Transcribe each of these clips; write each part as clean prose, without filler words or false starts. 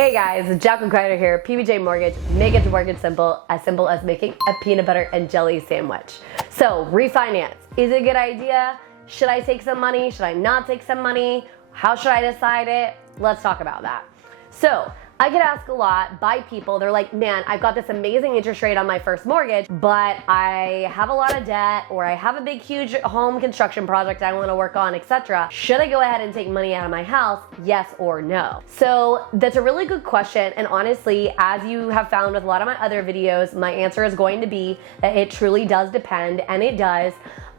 Hey guys, Jacqueline here, PBJ Mortgage, make it to mortgage simple as making a peanut butter and jelly sandwich. So refinance, is it a good idea? Should I take some money? Should I not take some money? How should I decide it? Let's talk about that. So I get asked a lot by people, they're like, man, I've got this amazing interest rate on my first mortgage, but I have a lot of debt, or I have a big, huge home construction project I want to work on, etc. Should I go ahead and take money out of my house? Yes or no? So that's a really good question. And honestly, as you have found with a lot of my other videos, my answer is going to be that it truly does depend, and it does.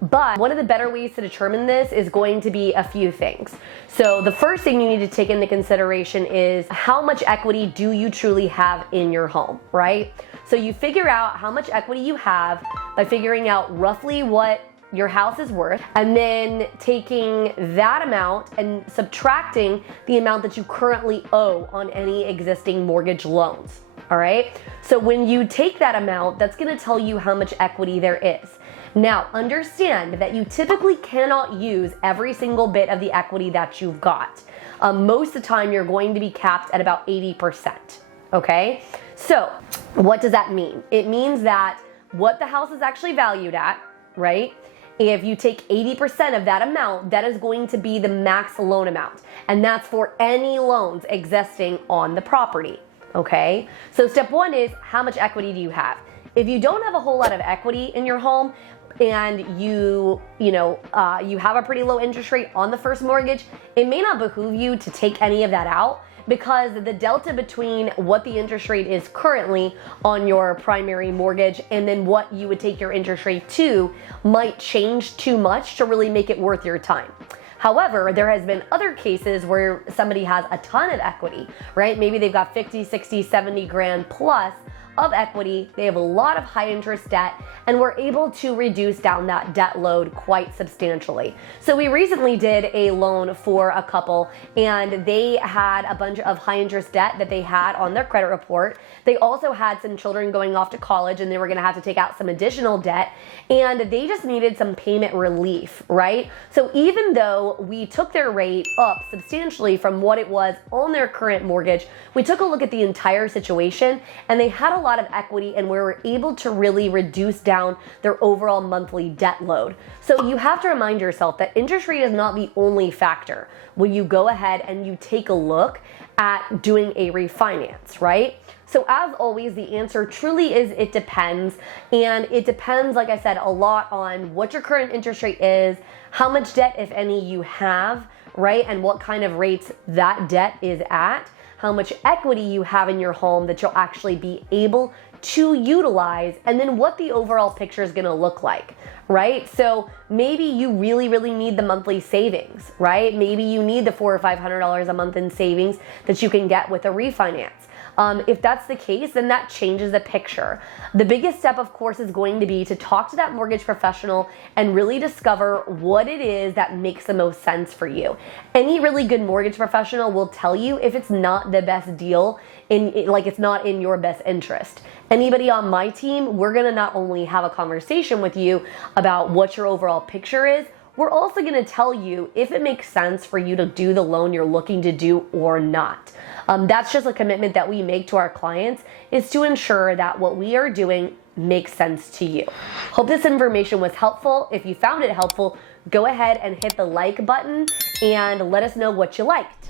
But one of the better ways to determine this is going to be a few things. So the first thing you need to take into consideration is how much equity do you truly have in your home, right? So you figure out how much equity you have by figuring out roughly what your house is worth, and then taking that amount and subtracting the amount that you currently owe on any existing mortgage loans, all right? So when you take that amount, that's gonna tell you how much equity there is. Now, understand that you typically cannot use every single bit of the equity that you've got. Most of the time, you're going to be capped at about 80%, okay? So what does that mean? It means that what the house is actually valued at, right? If you take 80% of that amount, that is going to be the max loan amount. And that's for any loans existing on the property, okay? So step one is, how much equity do you have? If you don't have a whole lot of equity in your home, and you have a pretty low interest rate on the first mortgage, it may not behoove you to take any of that out, because the delta between what the interest rate is currently on your primary mortgage and then what you would take your interest rate to might change too much to really make it worth your time. However, there has been other cases where somebody has a ton of equity, right? Maybe they've got 50, 60, 70 grand plus of equity, they have a lot of high interest debt, and we're able to reduce down that debt load quite substantially. So we recently did a loan for a couple, and they had a bunch of high interest debt that they had on their credit report. They also had some children going off to college, and they were gonna have to take out some additional debt, and they just needed some payment relief, right? So even though we took their rate up substantially from what it was on their current mortgage, we took a look at the entire situation, and they had a lot of equity, and we were able to really reduce down their overall monthly debt load. So you have to remind yourself that interest rate is not the only factor when you go ahead and you take a look at doing a refinance, right? So as always, the answer truly is it depends. And it depends, like I said, a lot on what your current interest rate is, how much debt, if any, you have, right? And what kind of rates that debt is at, how much equity you have in your home that you'll actually be able to utilize, and then what the overall picture is gonna look like, right? So maybe you really, really need the monthly savings, right? Maybe you need the $400 or $500 a month in savings that you can get with a refinance. If that's the case, then that changes the picture. The biggest step, of course, is going to be to talk to that mortgage professional and really discover what it is that makes the most sense for you. Any really good mortgage professional will tell you if it's not the best deal, like it's not in your best interest. Anybody on my team, we're gonna not only have a conversation with you about what your overall picture is, we're also gonna tell you if it makes sense for you to do the loan you're looking to do or not. That's just a commitment that we make to our clients, is to ensure that what we are doing makes sense to you. Hope this information was helpful. If you found it helpful, go ahead and hit the like button and let us know what you liked.